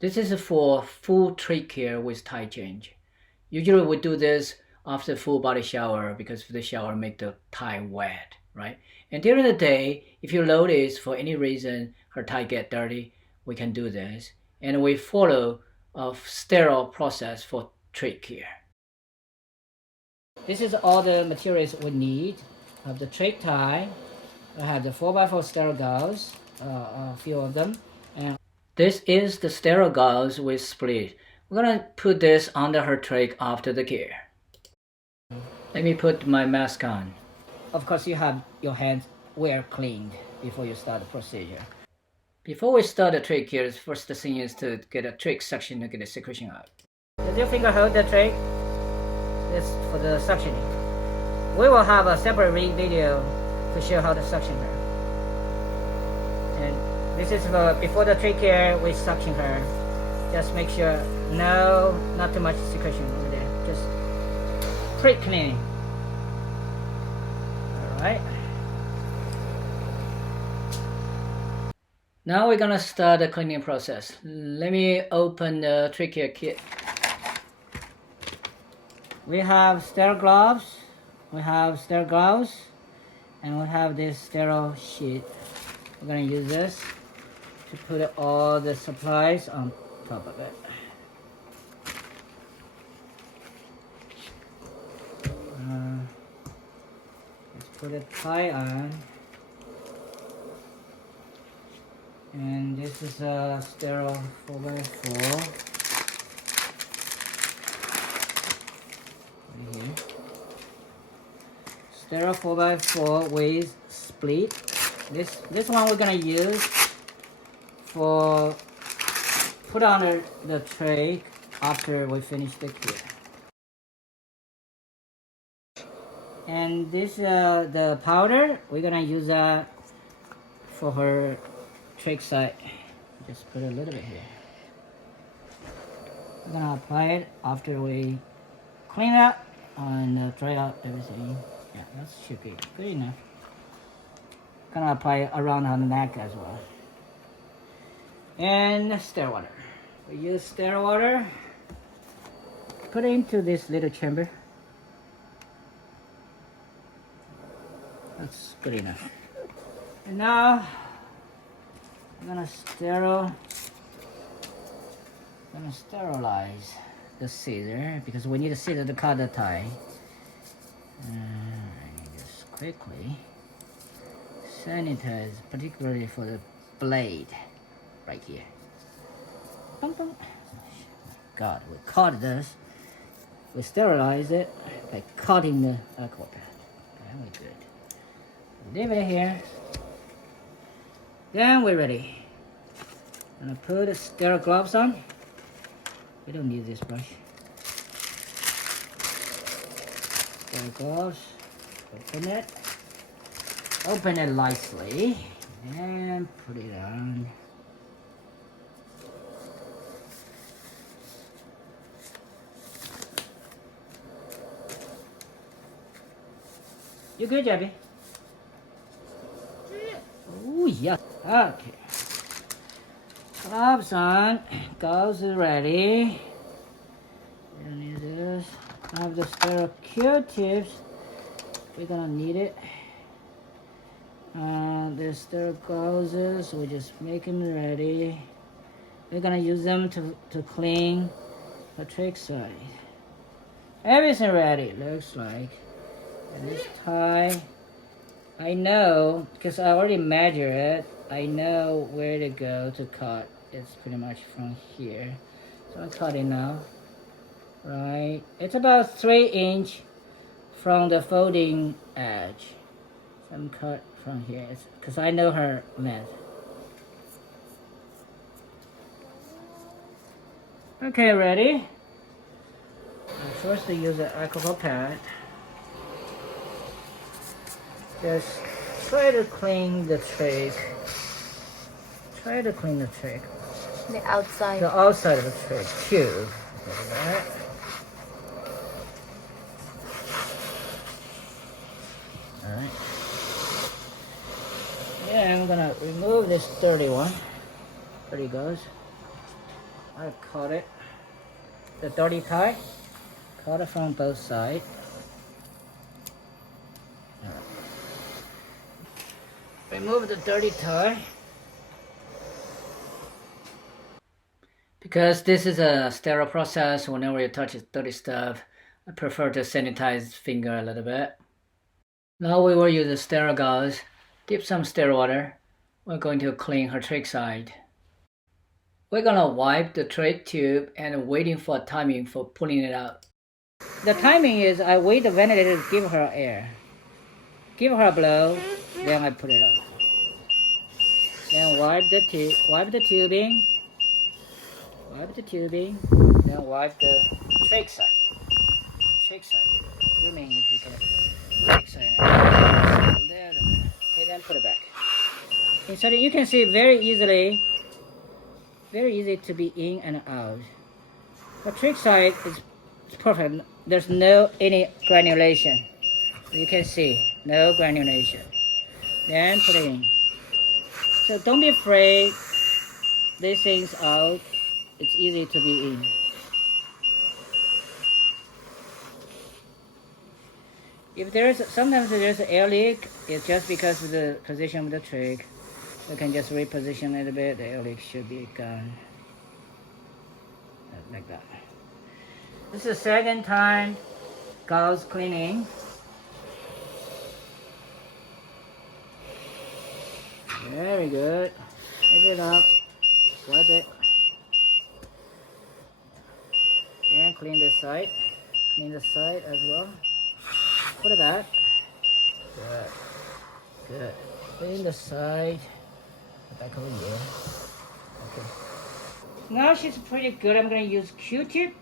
This is for full trach care with tie change. Usually we do this after full body shower because the shower make the tie wet, right? And during the day, if you notice for any reason her tie get dirty, we can do this. And we follow a sterile process for trach care. This is all the materials we need. I have the trach tie, I have the 4x4 sterile gauze, a few of them. And this is the sterile gauze with split. We're gonna put this under her trach after the care. Let me put my mask on. Of course, you have your hands well cleaned before you start the procedure. Before we start the trach care, the first thing is to get a trach suction to get the secretion out. Does your finger hold the trach? This for the suctioning. We will have a separate video to show how to suction her. And this is before the trach care, we suction her. Just make sure, no, not too much secretion over there. Just pretty clean. Alright. Now we're gonna start the cleaning process. Let me open the trach care kit. We have sterile gloves, we have sterile gauze, and we have this sterile sheet. We're gonna use this to put all the supplies on top of it. Let's put a tie on. And this is a sterile 4x4. Right here. Sterile 4x4 with split. This one we're gonna use for put on the trach after we finish the care. And this the powder we're gonna use that for her trach side. Just put a little bit here. We're gonna apply it after we clean it up and dry out everything. Yeah, that should be good enough. Gonna apply it around her neck as well. And sterile water. We use sterile water. Put it into this little chamber. That's good enough. And now I'm gonna sterilize the scissor because we need a scissor to cut the tie. I need this quickly sanitize, particularly for the blade right here. God, we cut this. We sterilize it by cutting the alcohol pad. Very good. Leave it here. Then we're ready. I'm gonna put the sterile gloves on. We don't need this brush. Sterile gloves. Open it. Open it lightly and put it on. You good, Jabby? Oh yeah. Okay. Gloves on. Gauze is ready. We don't need this. I have the sterile Q-tips. We're gonna need it. The sterile gauzes. We just make them ready. We're gonna use them to clean the trach side. Everything ready. Looks like. And this tie. I know, because I already measured it, I know where to go to cut. It's pretty much from here. So I'm cutting now. Right. It's about 3" from the folding edge. So I'm cut from here. Because I know her length. Okay, ready? First, to use the alcohol pad. Just try to clean the trach. Try to clean the trach. The outside. The outside of the trach too. Like that. Alright. Yeah, I'm gonna remove this dirty one. Dirty gauze. I cut it. The dirty tie, cut it from both sides. Remove the dirty tie. Because this is a sterile process, whenever you touch dirty stuff, I prefer to sanitize finger a little bit. Now we will use a sterile gauze. Dip some sterile water. We're going to clean her trach side. We're gonna wipe the trach tube and waiting for timing for pulling it out. The timing is I wait the ventilator to give her air. Give her a blow, then I put it up. Then wipe the tubing. Wipe the tubing, then wipe the trach side. Trach side. Zooming if you can. Trach side. Okay, then put it back. And so you can see very easily, very easy to be in and out. The trach side is perfect. There's no any granulation. You can see no granulation. Then put it in. So don't be afraid. These things out. It's easy to be in. If sometimes there's an air leak, it's just because of the position of the trach. You can just reposition it a bit. The air leak should be gone. Like that. This is the second time gauze cleaning. Very good. Wipe it up. Wipe it. And clean this side. Clean the side as well. Put it back. Good. Good. Clean the side. Back over here. Okay. Now she's pretty good. I'm going to use Q-tip.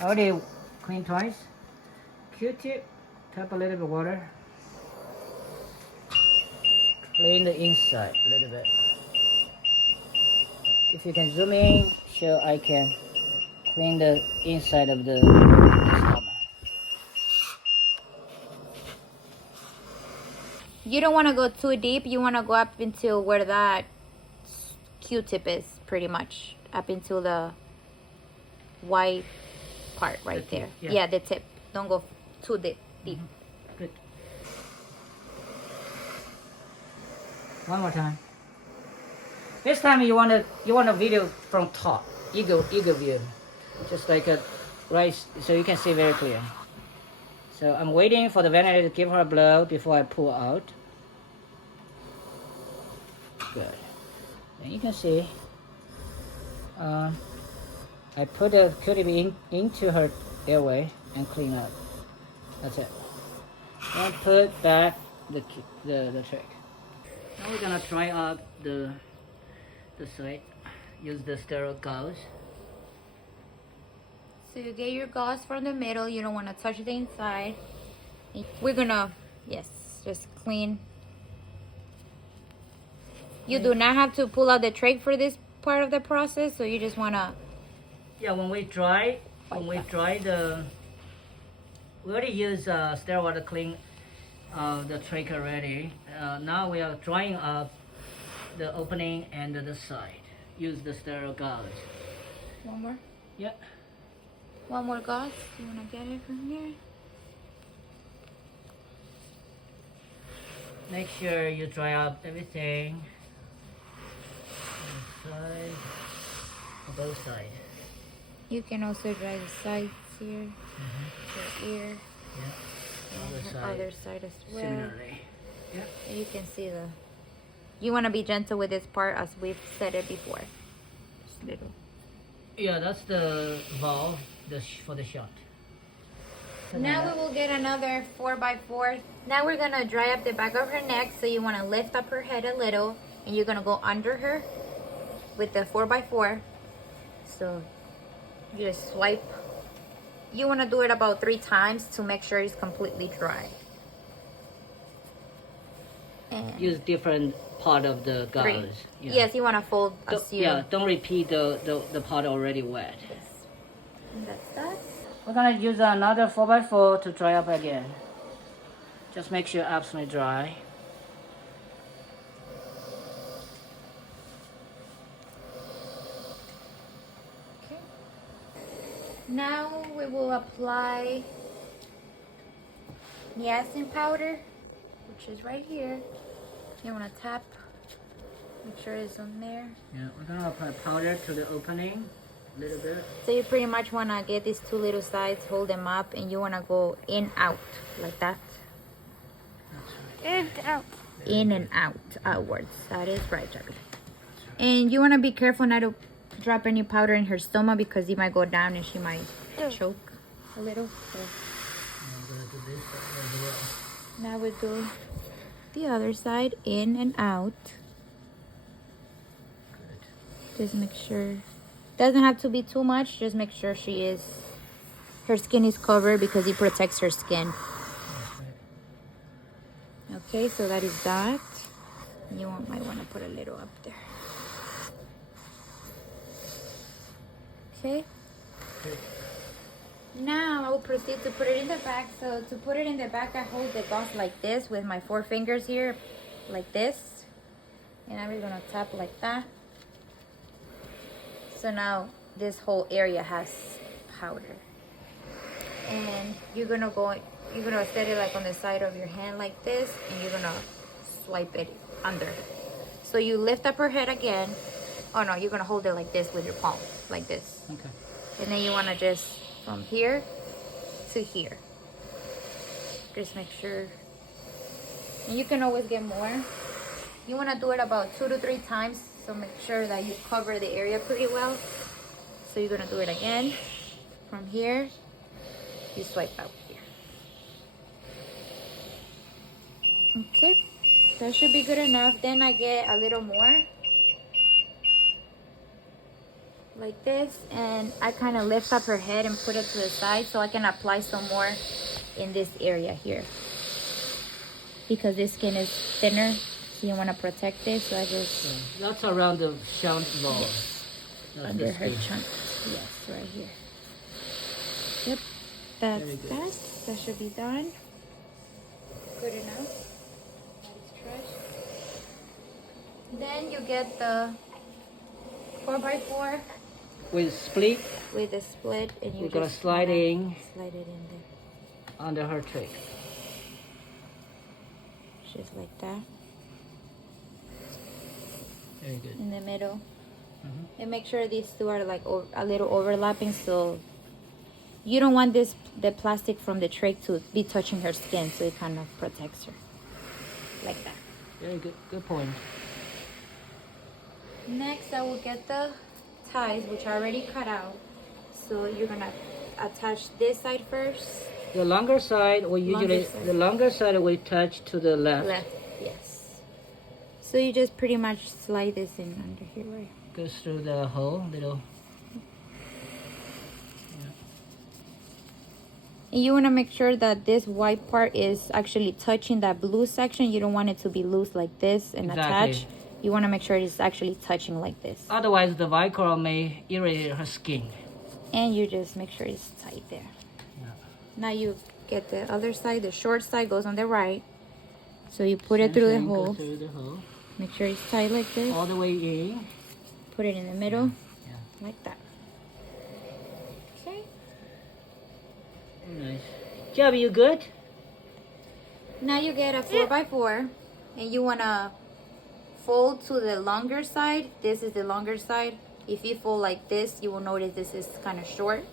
I already cleaned twice. Q-tip. Tap a little bit of water. Clean the inside a little bit. If you can zoom in, so I can clean the inside of the stomach. You don't want to go too deep. You want to go up until where that Q-tip is, pretty much. Up until the white part right there. Yeah, the tip. Don't go too deep. Mm-hmm. Good. One more time. This time you want a video from top, eagle view, just like a right, so you can see very clear. So I'm waiting for the ventilator to give her a blow before I pull out. Good. And you can see, I put the Q-tip into her airway and clean up. That's it. And put back the trach. Now we're gonna try out the side. Use the sterile gauze. So you get your gauze from the middle. You don't want to touch the inside. We're gonna, yes, just clean. You do not have to pull out the trach for this part of the process, so you just wanna. Yeah, when we dry the, we already use sterile water to clean the trach already. Now we are drying up the opening and the side. Use the sterile gauze. One more? Yeah. One more gauze? You want to get it from here? Make sure you dry up everything. Side, both sides. You can also dry the sides here, the ear, and the other side as well. Similarly. Yeah. And you can see the. You want to be gentle with this part, as we've said it before. Just little. Yeah, that's the valve for the shot. Now we will get another 4x4. Now we're gonna dry up the back of her neck. So you want to lift up her head a little, and you're gonna go under her with the 4x4. So you just swipe. You want to do it about 3 times to make sure it's completely dry. And use different part of the gauze. Yeah. Yes, you want to fold Yeah, don't repeat the part already wet. Yes. And that's that. We're gonna use another 4x4 to dry up again. Just make sure absolutely dry. Now we will apply niacin powder, which is right here. You want to tap, make sure it's on there. Yeah, we're gonna apply powder to the opening a little bit. So you pretty much want to get these two little sides, hold them up, and you want to go in, out, like that. That's right. And out. In and out, outwards. That is right, Jackie. And you want to be careful not to drop any powder in her stomach because it might go down and she might choke a little. So I'm gonna do this as well. now we do the other side, in and out. Good. Just make sure. Doesn't have to be too much. Just make sure her skin is covered because it protects her skin. That's right. Okay, so that is that. You might want to put a little up there. Okay. Good. Now I will proceed to put it in the back. So to put it in the back, I hold the gauze like this with my 4 fingers here, like this. And I'm just gonna tap like that. So now this whole area has powder. And you're gonna set it like on the side of your hand like this, and you're gonna swipe it under. So you lift up her head again. Oh no, you're gonna hold it like this with your palm, like this. Okay. And then you wanna just from here to here. Just make sure. And you can always get more. You wanna do it about 2 to 3 times, so make sure that you cover the area pretty well. So you're gonna do it again. From here, you swipe out here. Okay, that should be good enough. Then I get a little more, like this, and I kind of lift up her head and put it to the side so I can apply some more in this area here. Because this skin is thinner, so you want to protect it, so I just... That's around the shunt ball. That's under this her thing. chunk. Yes, right here. Yep, that's Very good. that. That should be done. Good enough. That is trash. Then you get the 4x4 With split with the split, and you We're gonna just slide wanna in. slide it in there, under her trach. just like that, Very good. in the middle. Mhm. And make sure these two are like a little overlapping, so you don't want the plastic from the trach to be touching her skin, so it kind of protects her, like that. Very good. Good point. Next, I will get the ties, which are already cut out. So you're gonna attach this side first. The longer side, we usually side. the longer side we touch to the left. Left, yes. So you just pretty much slide this in under here, right? Goes through the hole, little. And you want to make sure that this white part is actually touching that blue section. You don't want it to be loose like this and Exactly. attached. You want to make sure it's actually touching like this. Otherwise, the Vicryl may irritate her skin. And you just make sure it's tight there. Yeah. Now you get the other side. The short side goes on the right. So you put it Same through the thing, go hole. through the hole. Make sure it's tight like this. All the way in. Put it in the middle, Yeah. like that. Okay. Very nice. Job, you good? Now you get a 4x4, and you wanna fold to the longer side. This is the longer side. If you fold like this, you will notice this is kind of short.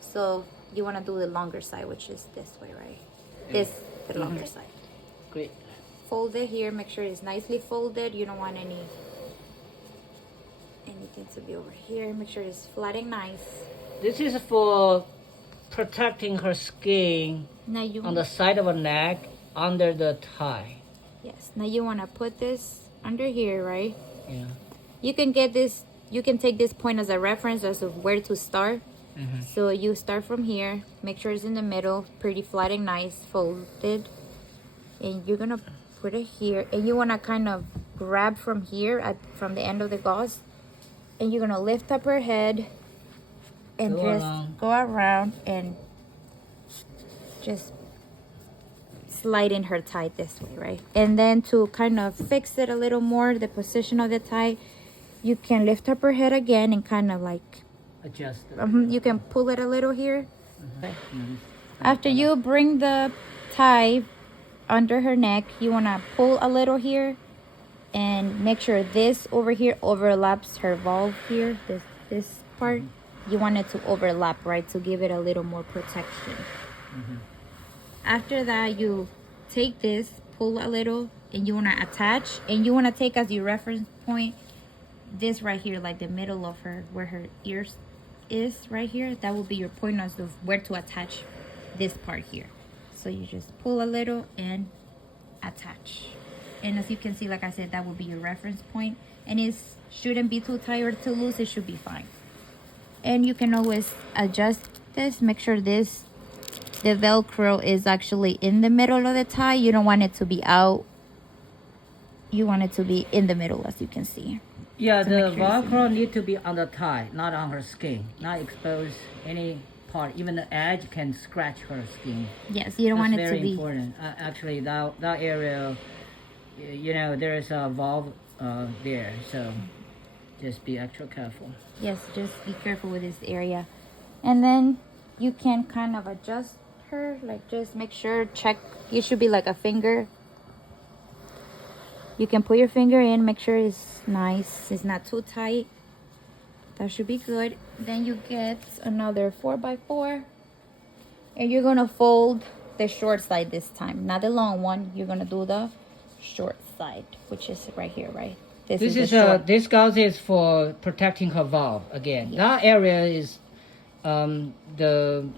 So you wanna do the longer side, which is this way, right? This, the longer side. Great. Fold it here. Make sure it's nicely folded. You don't want anything to be over here. Make sure it's flat and nice. This is for protecting her skin Now you on the side of her neck under the thigh. yes. Now you wanna put this under here, right? Yeah. You can get this. You can take this point as a reference as of where to start. Mm-hmm. So you start from here. Make sure it's in the middle, pretty flat and nice, folded, and you're gonna put it here. And you wanna kind of grab from here from the end of the gauze, and you're gonna lift up her head and go around and just slide in her tie this way, right? And then to kind of fix it a little more, the position of the tie, you can lift up her head again and kind of like adjust it. You can pull it a little here. Mhm. After you bring the tie under her neck, you want to pull a little here and make sure this over here overlaps her valve here, this part. You want it to overlap, right, to give it a little more protection. After that, you take this, pull a little, and you want to attach, and you want to take as your reference point this right here, like the middle of her, where her ears is right here. That will be your point of where to attach this part here. So you just pull a little and attach. And as you can see, like I said, that will be your reference point, and it shouldn't be too tight or too loose. It should be fine. And you can always adjust this, make sure the Velcro is actually in the middle of the tie. You don't want it to be out. You want it to be in the middle, as you can see. Yeah, To the make sure it's Velcro need to be on the tie, not on her skin. Not expose any part. Even the edge can scratch her skin. Yes, you don't That's want it to very be. important. Actually, that area, you know, there is a valve there, so just be extra careful. Yes, just be careful with this area. And then you can kind of adjust her, like just make sure, check. It should be like a finger. You can put your finger in, make sure it's nice, it's not too tight. That should be good. Then you get another 4x4, and you're gonna fold the short side this time, not the long one. You're gonna do the short side, which is right here, right? This is the short. This gauze is for protecting her valve again. Yes. That area is the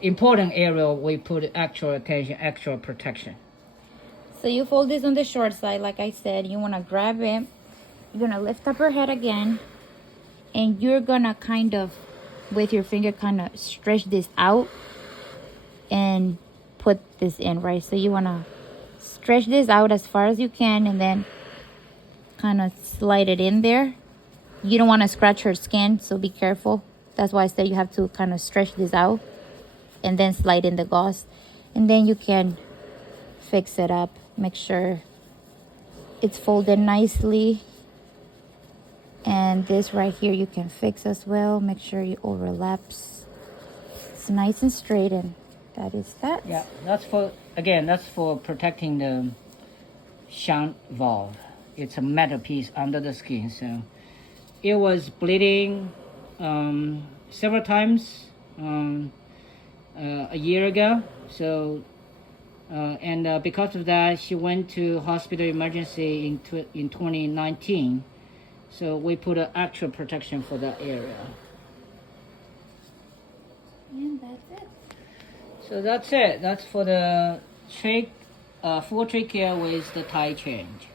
important area. We put extra attention, extra protection. So you fold this on the short side, like I said. You want to grab it. You're going to lift up her head again. And you're going to kind of, with your finger, kind of stretch this out and put this in, right? So you want to stretch this out as far as you can and then kind of slide it in there. You don't want to scratch her skin, so be careful. That's why I said you have to kind of stretch this out and then slide in the gauze. And then you can fix it up. Make sure it's folded nicely. And this right here you can fix as well. Make sure it overlaps. It's nice and straight, and that is that. Yeah, that's for protecting the shunt valve. It's a metal piece under the skin, so it was bleeding several times a year ago. So and because of that, she went to hospital emergency in 2019. So we put an extra protection for that area. And that's it. So that's it. That's for the full trachea with the tie change.